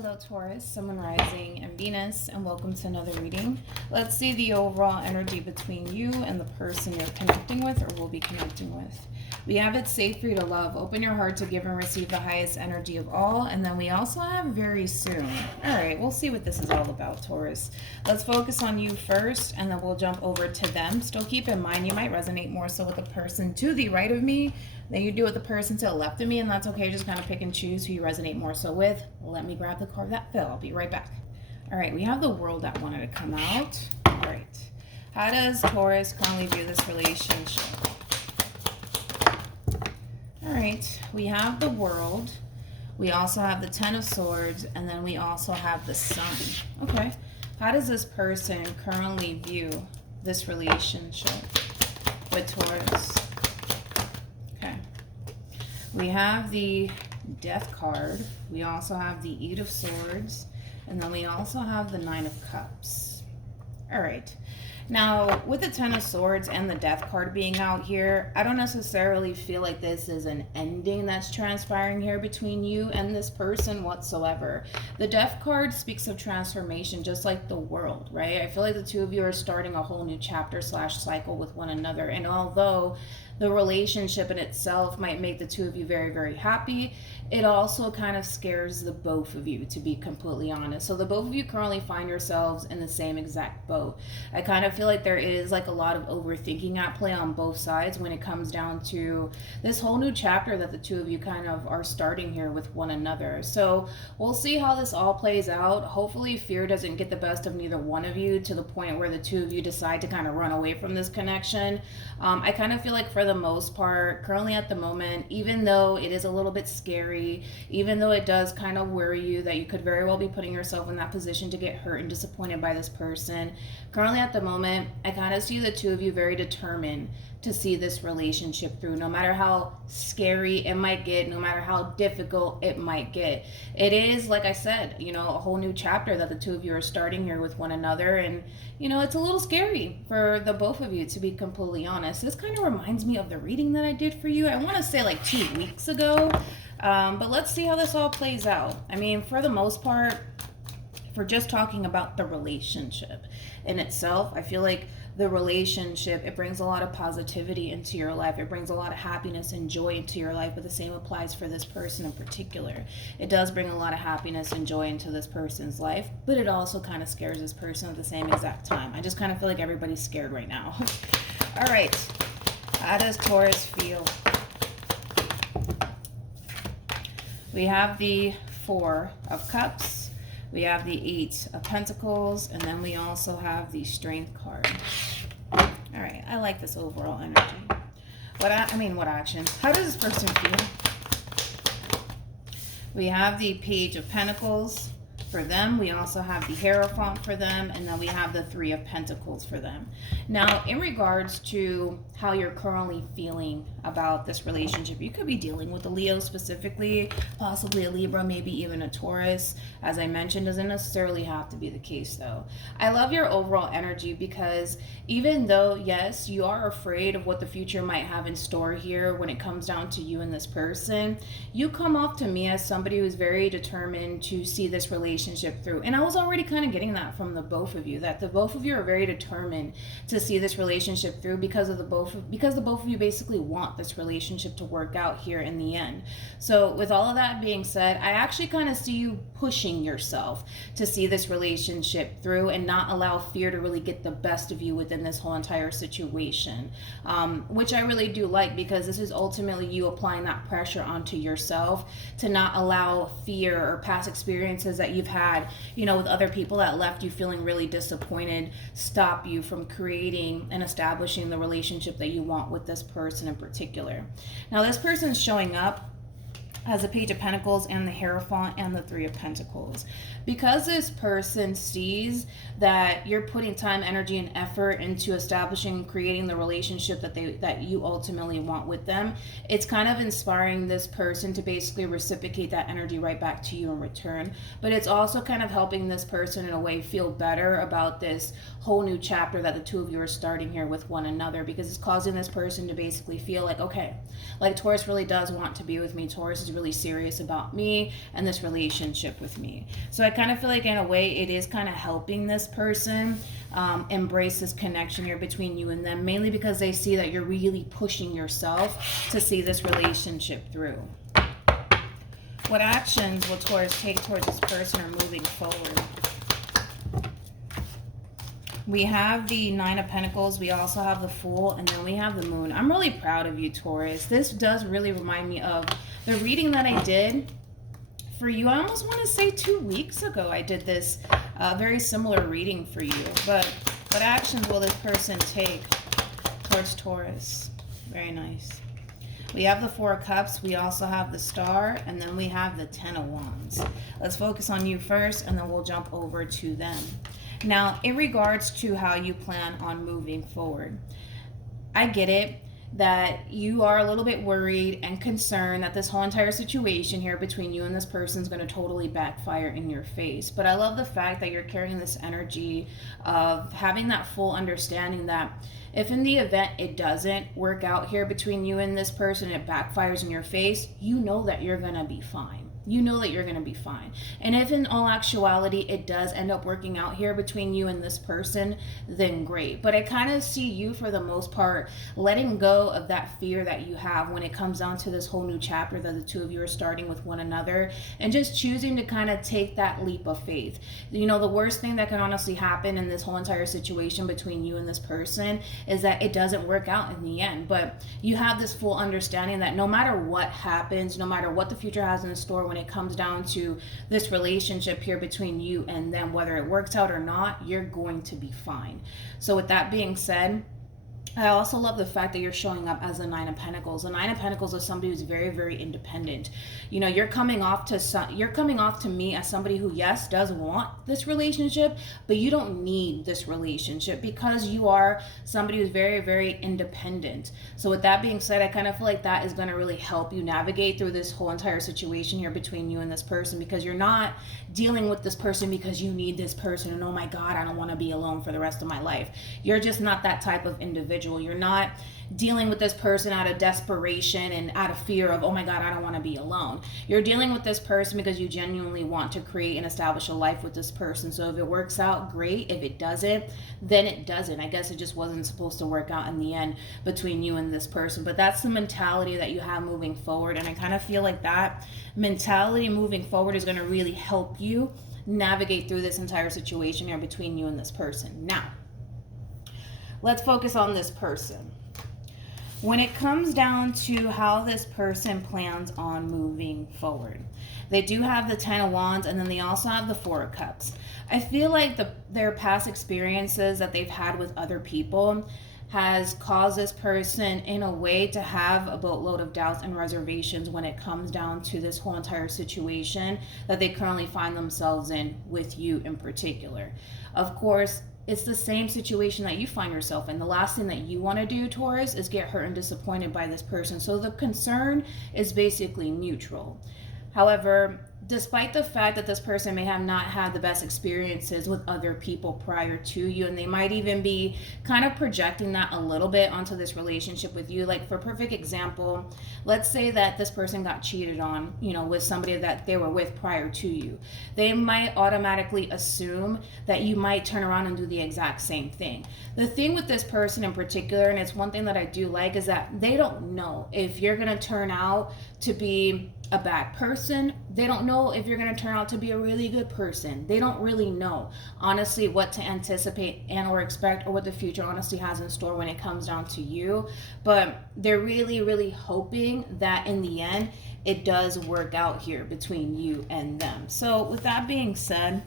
Hello Taurus, Sun, Moon, Rising, and Venus, and welcome to another reading. Let's see the overall energy between you and the person you're connecting with or will be connecting with. We have it's safe for you to love. Open your heart to give and receive the highest energy of all. And then we also have very soon. All right, we'll see what this is all about, Taurus. Let's focus on you first, and then we'll jump over to them. Still keep in mind, you might resonate more so with the person to the right of me than you do with the person to the left of me, and that's okay. Just kind of pick and choose who you resonate more so with. Let me grab the card that fell. I'll be right back. All right, we have the World that wanted to come out. All right. How does Taurus currently view this relationship? All right, we have the World. We also have the Ten of Swords, and then we also have the Sun. Okay. How does this person currently view this relationship with Taurus? Okay. We have the Death card. We also have the Eight of Swords, and then we also have the Nine of Cups. All right. Now, with the Ten of Swords and the Death card being out here, I don't necessarily feel like this is an ending that's transpiring here between you and this person whatsoever. The Death card speaks of transformation, just like the World, right? I feel like the two of you are starting a whole new chapter / cycle with one another. And although the relationship in itself might make the two of you very, very happy, it also kind of scares the both of you, to be completely honest. So the both of you currently find yourselves in the same exact boat. I kind of feel like there is like a lot of overthinking at play on both sides when it comes down to this whole new chapter that the two of you kind of are starting here with one another. So we'll see how this all plays out. Hopefully fear doesn't get the best of neither one of you to the point where the two of you decide to kind of run away from this connection. I kind of feel like for the most part, currently at the moment, even though it is a little bit scary, even though it does kind of worry you that you could very well be putting yourself in that position to get hurt and disappointed by this person, currently at the moment, I kind of see the two of you very determined to see this relationship through, no matter how scary it might get, no matter how difficult it might get. It is, like I said, you know, a whole new chapter that the two of you are starting here with one another, and you know, it's a little scary for the both of you, to be completely honest. This kind of reminds me of the reading that I did for you, I want to say like 2 weeks ago, but let's see how this all plays out. I mean, for the most part, if we're just talking about the relationship in itself, I feel like the relationship, it brings a lot of positivity into your life. It brings a lot of happiness and joy into your life, but the same applies for this person in particular. It does bring a lot of happiness and joy into this person's life, but it also kind of scares this person at the same exact time. I just kind of feel like everybody's scared right now. All right, how does Taurus feel? We have the Four of Cups. We have the Eight of Pentacles, and then we also have the Strength card. All right, I like this overall energy. What action? How does this person feel? We have the Page of Pentacles for them. We also have the Hierophant for them, and then we have the Three of Pentacles for them. Now, in regards to how you're currently feeling about this relationship, you could be dealing with a Leo specifically, possibly a Libra, maybe even a Taurus. As I mentioned, doesn't necessarily have to be the case though. I love your overall energy because even though, yes, you are afraid of what the future might have in store here when it comes down to you and this person, you come off to me as somebody who's very determined to see this relationship through. And I was already kind of getting that from the both of you, that the both of you are very determined to see this relationship through because the both of you basically want this relationship to work out here in the end. So with all of that being said, I actually kind of see you pushing yourself to see this relationship through and not allow fear to really get the best of you within this whole entire situation, which I really do like, because this is ultimately you applying that pressure onto yourself to not allow fear or past experiences that you've had, you know, with other people that left you feeling really disappointed, stop you from creating and establishing the relationship that you want with this person in particular. Now, this person's showing up as a Page of Pentacles and the Hierophant and the Three of Pentacles. Because this person sees that you're putting time, energy, and effort into establishing and creating the relationship that you ultimately want with them, it's kind of inspiring this person to basically reciprocate that energy right back to you in return. But it's also kind of helping this person in a way feel better about this whole new chapter that the two of you are starting here with one another, because it's causing this person to basically feel like, okay, like Taurus really does want to be with me. Taurus is is really serious about me and this relationship with me. So I kind of feel like in a way it is kind of helping this person embrace this connection here between you and them, mainly because they see that you're really pushing yourself to see this relationship through. What actions will Taurus take towards this person or moving forward? We have the Nine of Pentacles, we also have the Fool, and then we have the Moon. I'm really proud of you, Taurus. This does really remind me of the reading that I did for you. I almost want to say 2 weeks ago I did this very similar reading for you. But what actions will this person take towards Taurus? Very nice. We have the Four of Cups, we also have the Star, and then we have the Ten of Wands. Let's focus on you first, and then we'll jump over to them. Now, in regards to how you plan on moving forward, I get it that you are a little bit worried and concerned that this whole entire situation here between you and this person is going to totally backfire in your face. But I love the fact that you're carrying this energy of having that full understanding that if in the event it doesn't work out here between you and this person, it backfires in your face, you know that you're going to be fine. You know that you're going to be fine. And if in all actuality it does end up working out here between you and this person, then great. But I kind of see you, for the most part, letting go of that fear that you have when it comes down to this whole new chapter that the two of you are starting with one another, and just choosing to kind of take that leap of faith. You know, the worst thing that can honestly happen in this whole entire situation between you and this person is that it doesn't work out in the end. But you have this full understanding that no matter what happens, no matter what the future has in store, when it comes down to this relationship here between you and them, whether it works out or not, you're going to be fine. So with that being said, I also love the fact that you're showing up as the Nine of Pentacles. The Nine of Pentacles is somebody who's very, very independent. You know, you're coming off to me as somebody who, yes, does want this relationship, but you don't need this relationship because you are somebody who's very, very independent. So with that being said, I kind of feel like that is going to really help you navigate through this whole entire situation here between you and this person, because you're not dealing with this person because you need this person and, oh my God, I don't want to be alone for the rest of my life. You're just not that type of individual. You're not dealing with this person out of desperation and out of fear of, oh my God, I don't want to be alone. You're dealing with this person because you genuinely want to create and establish a life with this person. So if it works out, great. If it doesn't, then it doesn't. I guess it just wasn't supposed to work out in the end between you and this person. But that's the mentality that you have moving forward. And I kind of feel like that mentality moving forward is going to really help you navigate through this entire situation here between you and this person. Now, let's focus on this person. When it comes down to how this person plans on moving forward, they do have the Ten of Wands, and then they also have the Four of Cups. I feel like their past experiences that they've had with other people has caused this person in a way to have a boatload of doubts and reservations when it comes down to this whole entire situation that they currently find themselves in with you in particular. Of course, it's the same situation that you find yourself in. The last thing that you want to do, Taurus, is get hurt and disappointed by this person. So the concern is basically neutral. However, despite the fact that this person may have not had the best experiences with other people prior to you, and they might even be kind of projecting that a little bit onto this relationship with you. Like, for perfect example, let's say that this person got cheated on, you know, with somebody that they were with prior to you. They might automatically assume that you might turn around and do the exact same thing. The thing with this person in particular, and it's one thing that I do like, is that they don't know if you're going to turn out to be a bad person. They don't know if you're going to turn out to be a really good person. They don't really know, honestly, what to anticipate and or expect, or what the future honestly has in store when it comes down to you. But they're really, really hoping that in the end, it does work out here between you and them. So with that being said,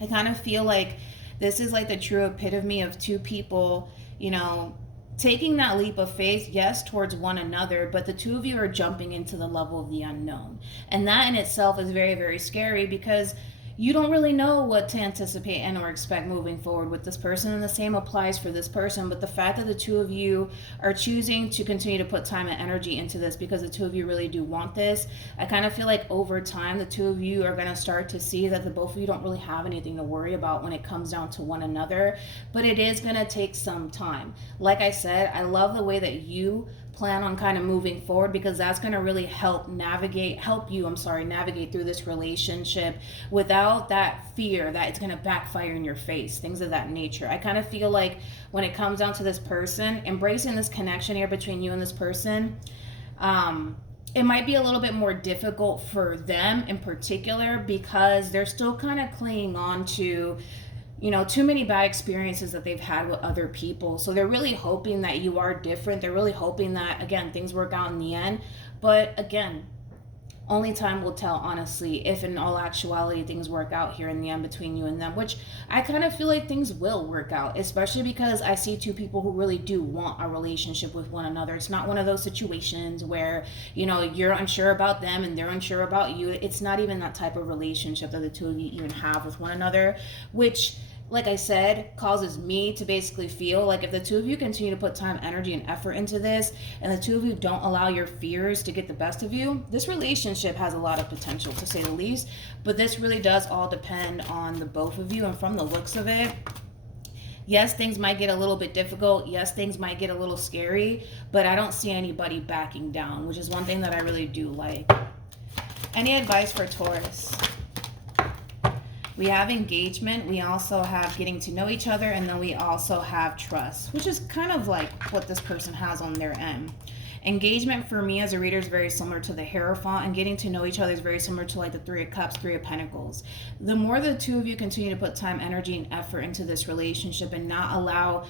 I kind of feel like this is like the true epitome of two people, you know, taking that leap of faith, yes, towards one another, but the two of you are jumping into the level of the unknown. And that in itself is very, very scary, because you don't really know what to anticipate and or expect moving forward with this person, and the same applies for this person. But the fact that the two of you are choosing to continue to put time and energy into this because the two of you really do want this, I kind of feel like over time the two of you are going to start to see that the both of you don't really have anything to worry about when it comes down to one another. But it is going to take some time. Like I said, I love the way that you plan on kind of moving forward, because that's going to really help you navigate through this relationship without that fear that it's going to backfire in your face, things of that nature. I kind of feel like when it comes down to this person, embracing this connection here between you and this person, it might be a little bit more difficult for them in particular, because they're still kind of clinging on to, too many bad experiences that they've had with other people. So they're really hoping that you are different. They're really hoping that, again, things work out in the end. But again, only time will tell, honestly, if in all actuality things work out here in the end between you and them, which I kind of feel like things will work out, especially because I see two people who really do want a relationship with one another. It's not one of those situations where, you're unsure about them and they're unsure about you. It's not even that type of relationship that the two of you even have with one another, which, like I said, causes me to basically feel like if the two of you continue to put time, energy, and effort into this, and the two of you don't allow your fears to get the best of you, this relationship has a lot of potential, to say the least. But this really does all depend on the both of you. And from the looks of it, yes, things might get a little bit difficult. Yes, things might get a little scary, but I don't see anybody backing down, which is one thing that I really do like. Any advice for Taurus? We have engagement, we also have getting to know each other, and then we also have trust, which is kind of like what this person has on their end. Engagement for me as a reader is very similar to the Hierophant, and getting to know each other is very similar to like the Three of Cups, Three of Pentacles. The more the two of you continue to put time, energy, and effort into this relationship and not allow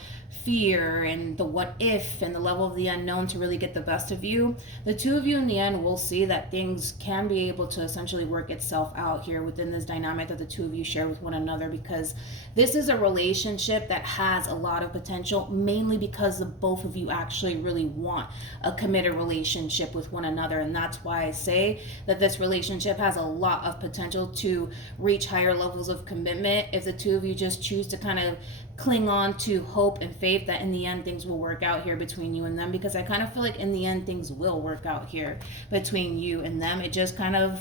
fear and the what if and the level of the unknown to really get the best of you, the two of you in the end will see that things can be able to essentially work itself out here within this dynamic that the two of you share with one another, because this is a relationship that has a lot of potential, mainly because the both of you actually really want a committed relationship with one another. And that's why I say that this relationship has a lot of potential to reach higher levels of commitment if the two of you just choose to kind of cling on to hope and faith that in the end things will work out here between you and them, because I kind of feel like in the end things will work out here between you and them. It just kind of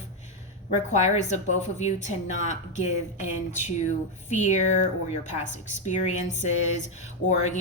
requires the both of you to not give in to fear or your past experiences, or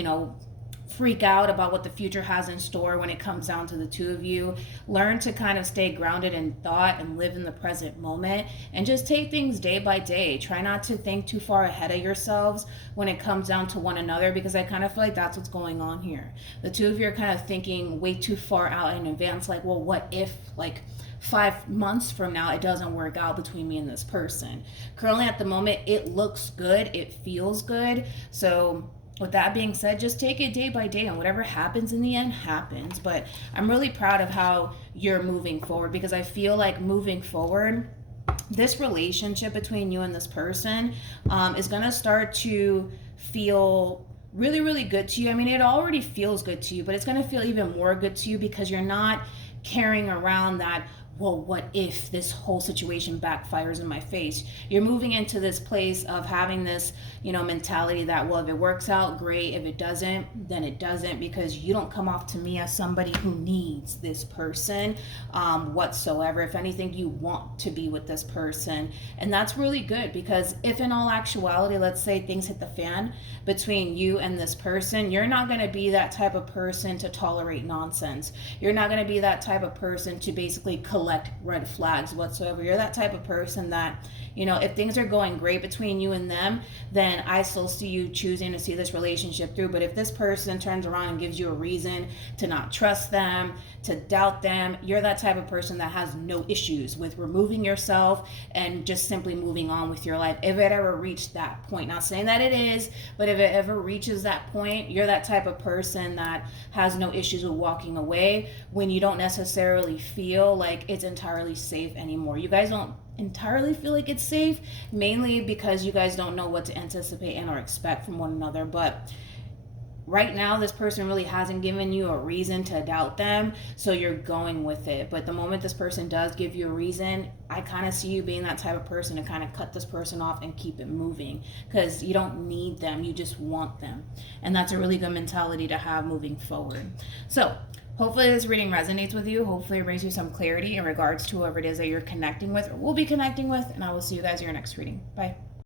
freak out about what the future has in store when it comes down to the two of you. Learn to kind of stay grounded in thought and live in the present moment, and just take things day by day. Try not to think too far ahead of yourselves when it comes down to one another, because I kind of feel like that's what's going on here. The two of you are kind of thinking way too far out in advance, like, well, what if, like, 5 months from now it doesn't work out between me and this person. Currently at the moment it looks good, it feels good. So with that being said, just take it day by day, and whatever happens in the end happens. But I'm really proud of how you're moving forward, because I feel like moving forward, this relationship between you and this person is going to start to feel really, really good to you. I mean, it already feels good to you, but it's going to feel even more good to you because you're not carrying around that, well, what if this whole situation backfires in my face? You're moving into this place of having this, mentality that, well, if it works out, great. If it doesn't, then it doesn't, because you don't come off to me as somebody who needs this person whatsoever. If anything, you want to be with this person. And that's really good, because if in all actuality, let's say things hit the fan between you and this person, you're not going to be that type of person to tolerate nonsense. You're not going to be that type of person to basically collect red flags whatsoever. You're that type of person that, if things are going great between you and them, then I still see you choosing to see this relationship through. But if this person turns around and gives you a reason to not trust them, to doubt them, you're that type of person that has no issues with removing yourself and just simply moving on with your life. If it ever reached that point, not saying that it is, but if it ever reaches that point, you're that type of person that has no issues with walking away when you don't necessarily feel like it's entirely safe anymore. You guys don't entirely feel like it's safe, mainly because you guys don't know what to anticipate and or expect from one another. But right now, this person really hasn't given you a reason to doubt them, so you're going with it. But the moment this person does give you a reason, I kind of see you being that type of person to kind of cut this person off and keep it moving, because you don't need them, you just want them. And that's a really good mentality to have moving forward. So hopefully this reading resonates with you. Hopefully it brings you some clarity in regards to whoever it is that you're connecting with or will be connecting with. And I will see you guys in your next reading. Bye.